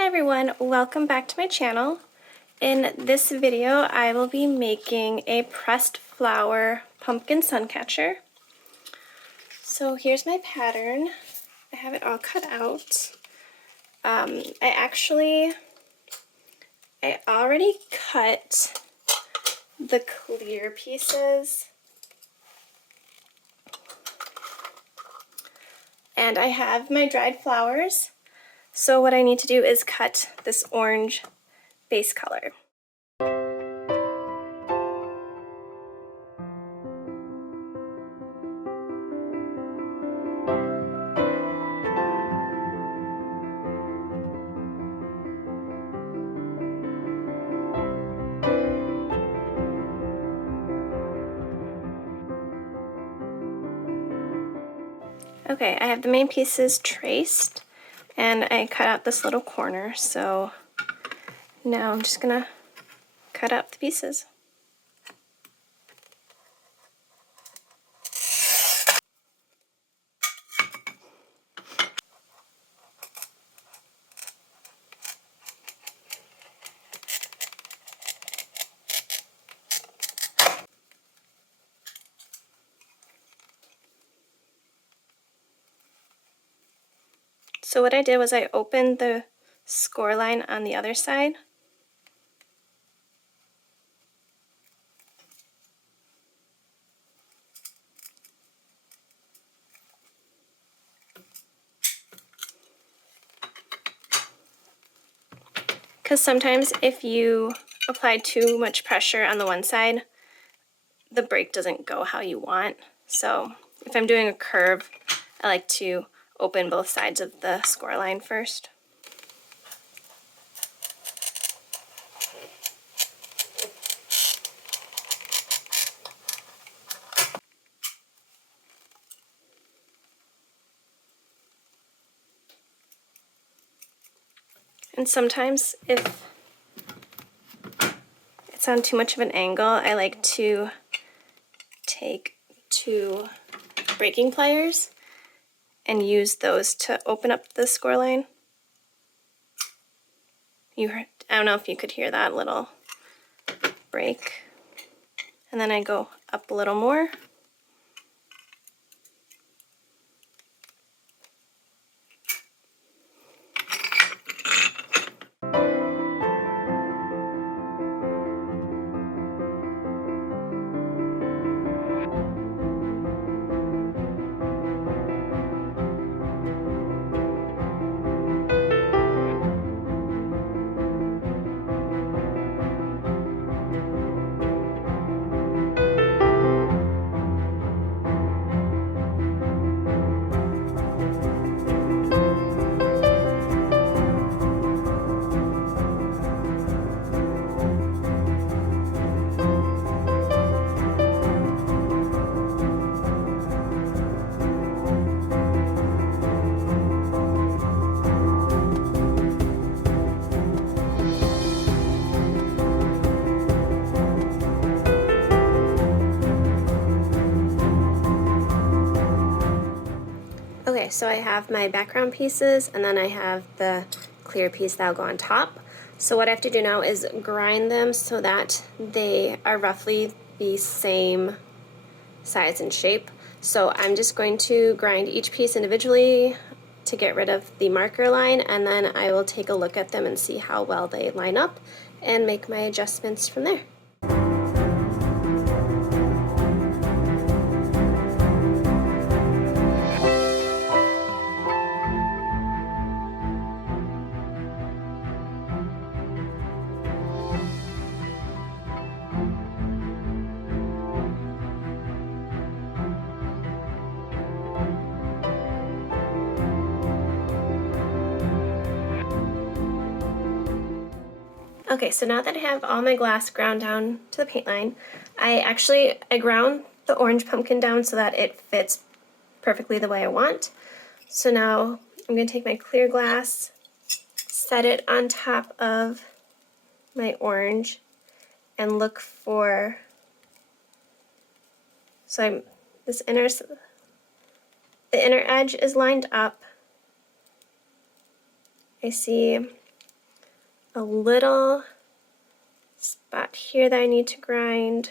Hi everyone, welcome back to my channel. In this video I will be making a pressed flower pumpkin suncatcher. So here's my pattern. I have it all cut out. I already cut the clear pieces, and I have my dried flowers. So what I need to do is cut this orange base color. Okay, I have the main pieces traced, and I cut out this little corner, so now I'm just gonna cut out the pieces. So what I did was I opened the score line on the other side. Because sometimes if you apply too much pressure on the one side, the break doesn't go how you want. So if I'm doing a curve, I like to open both sides of the score line first. And sometimes if it's on too much of an angle, I like to take two breaking pliers and use those to open up the score line. I don't know if you could hear that little break. And then I go up a little more. Okay, so I have my background pieces, and then I have the clear piece that'll go on top. So what I have to do now is grind them so that they are roughly the same size and shape. So I'm just going to grind each piece individually to get rid of the marker line, and then I will take a look at them and see how well they line up and make my adjustments from there. Okay, so now that I have all my glass ground down to the paint line, I ground the orange pumpkin down so that it fits perfectly the way I want. So now I'm going to take my clear glass, set it on top of my orange, and look for, the inner edge is lined up. I see a little spot here that I need to grind.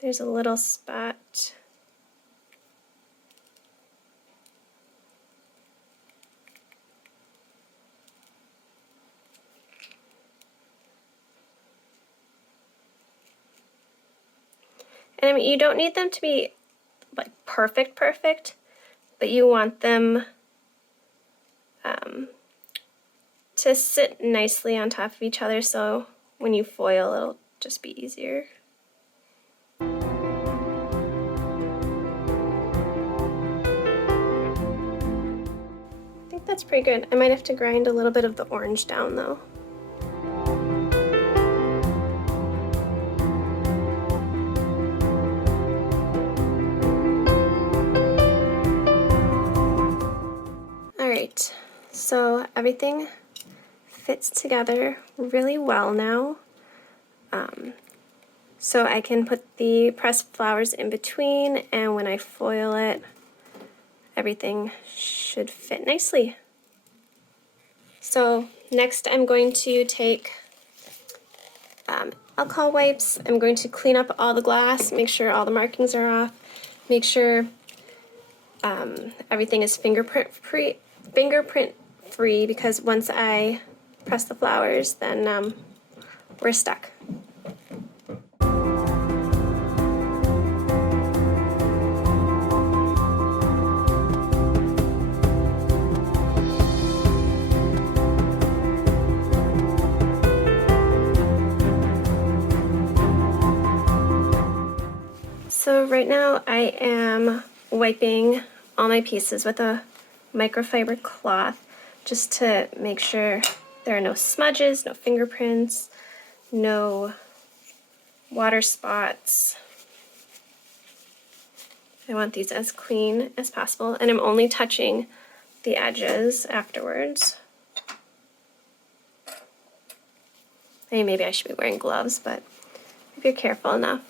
There's a little spot. And I mean, you don't need them to be like perfect, but you want them to sit nicely on top of each other, so when you foil, it'll just be easier. I think that's pretty good. I might have to grind a little bit of the orange down though. Alright, so everything fits together really well now. So I can put the pressed flowers in between, and when I foil it, everything should fit nicely. So next I'm going to take alcohol wipes. I'm going to clean up all the glass, make sure all the markings are off, make sure everything is fingerprint free, because once I press the flowers, then we're stuck. So right now I am wiping all my pieces with a microfiber cloth just to make sure there are no smudges, no fingerprints, no water spots. I want these as clean as possible, and I'm only touching the edges afterwards. I mean, maybe I should be wearing gloves, but if you're careful enough.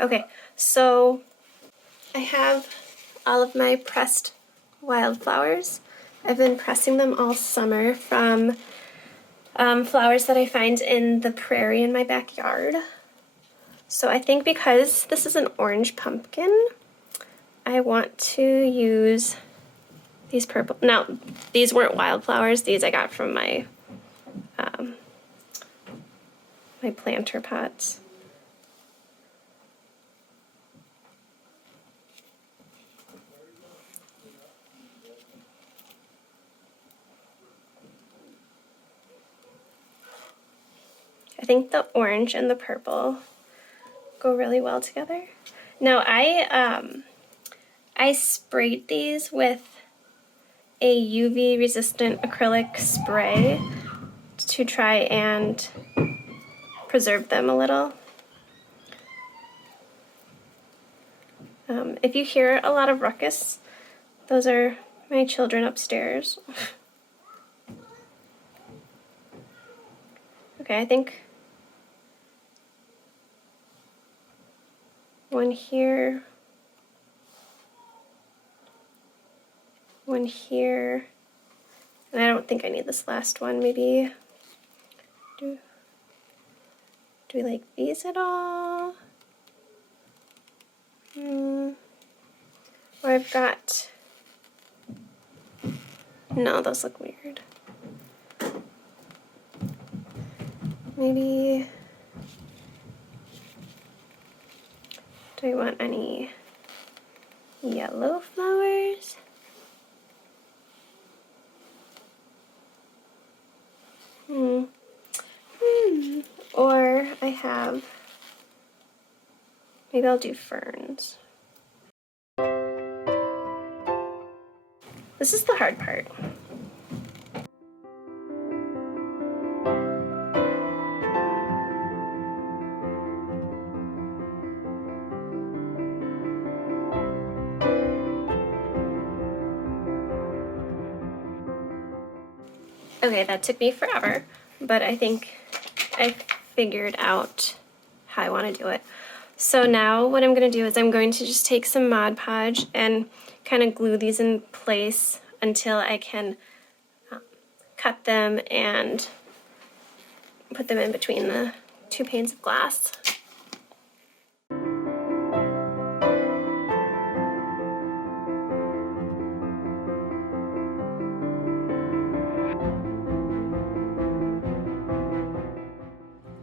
Okay, so I have all of my pressed wildflowers. I've been pressing them all summer from flowers that I find in the prairie in my backyard. So I think because this is an orange pumpkin, I want to use these purple. Now, these weren't wildflowers. These I got from my my planter pots. I think the orange and the purple go really well together. Now I sprayed these with a UV resistant acrylic spray to try and preserve them a little. If you hear a lot of ruckus, those are my children upstairs. Okay, I think one here, and I don't think I need this last one. Maybe, do we like these at all? Or I've got, no, those look weird. Maybe, do I want any yellow flowers? Or I have, maybe I'll do ferns. This is the hard part. Okay, that took me forever, but I think I figured out how I want to do it. So now what I'm going to do is I'm going to just take some Mod Podge and kind of glue these in place until I can cut them and put them in between the two panes of glass.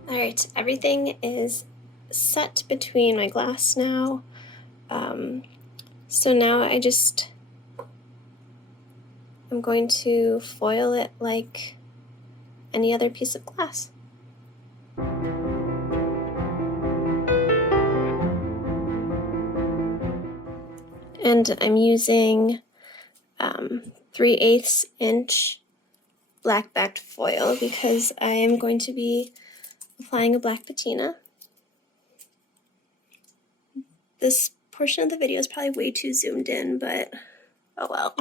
Alright, everything is set between my glass now. So now I'm going to foil it like any other piece of glass. And I'm using 3/8 inch black backed foil because I am going to be applying a black patina. This portion of the video is probably way too zoomed in, but oh well.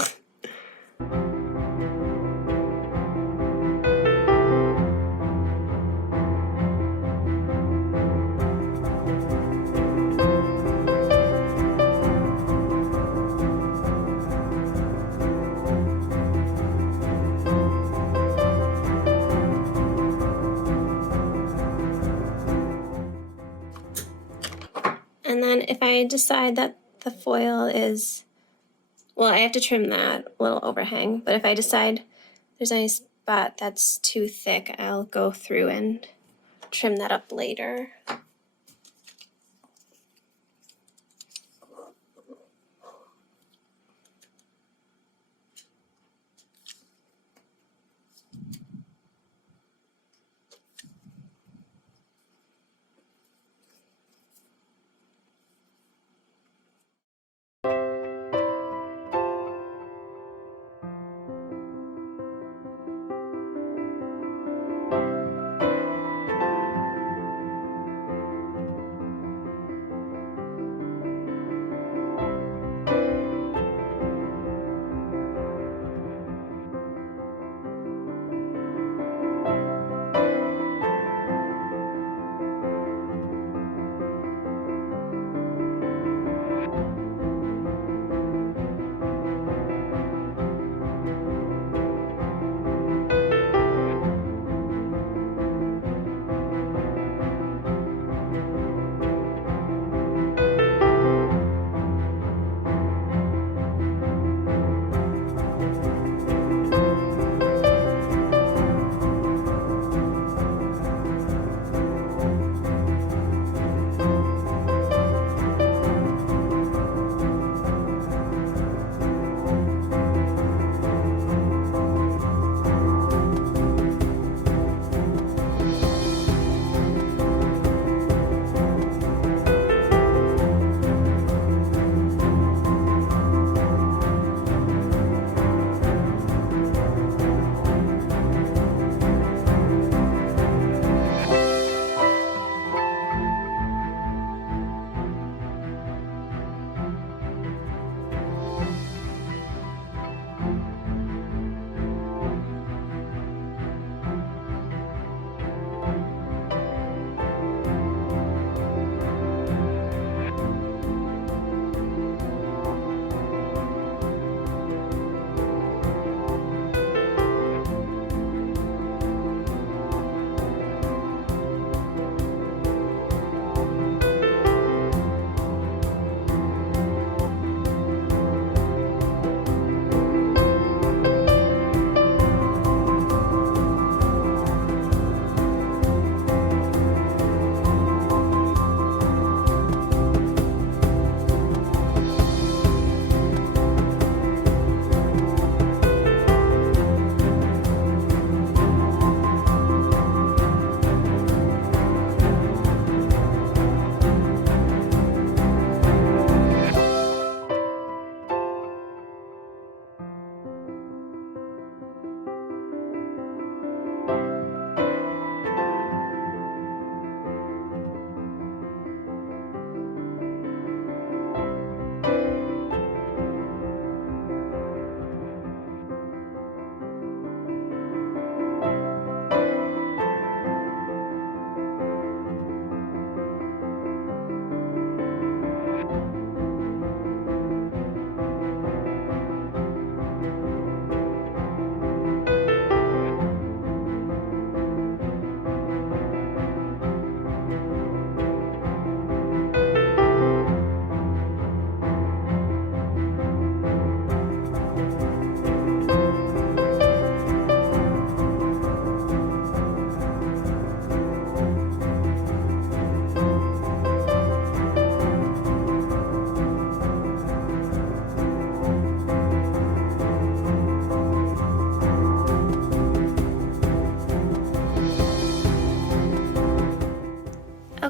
And then if I decide that the foil is, well, I have to trim that little overhang, but if I decide there's any spot that's too thick, I'll go through and trim that up later.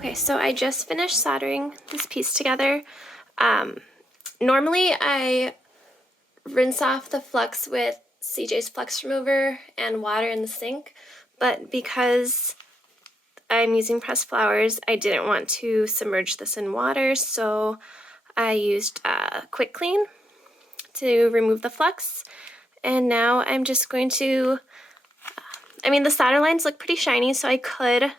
Okay, so I just finished soldering this piece together. Normally I rinse off the flux with CJ's flux remover and water in the sink, but because I'm using pressed flowers, I didn't want to submerge this in water, so I used Quick Clean to remove the flux. And now I'm just going to, the solder lines look pretty shiny, so I could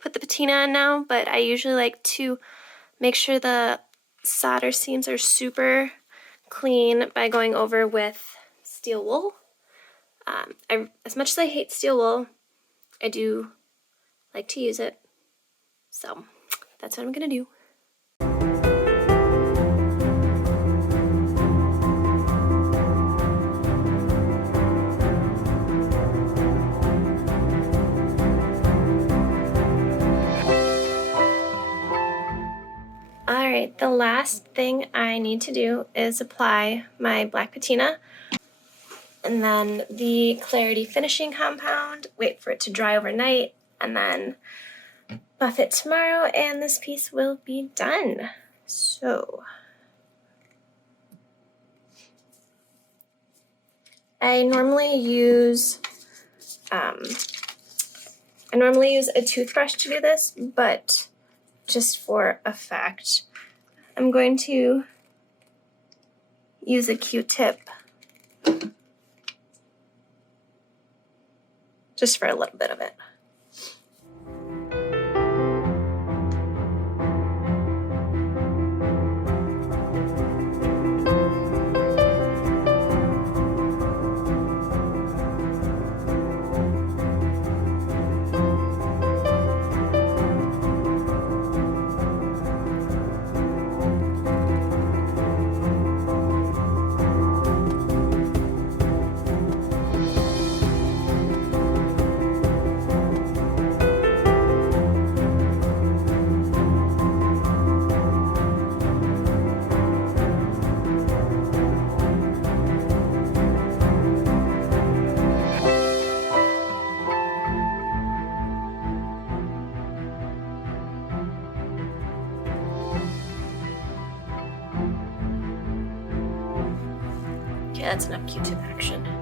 put the patina on now, but I usually like to make sure the solder seams are super clean by going over with steel wool. As much as I hate steel wool, I do like to use it, so that's what I'm gonna do. Alright, the last thing I need to do is apply my black patina and then the Clarity finishing compound, wait for it to dry overnight, and then buff it tomorrow and this piece will be done. So I normally use a toothbrush to do this, but just for effect, I'm going to use a Q-tip just for a little bit of it. Okay, that's enough Q-tip action.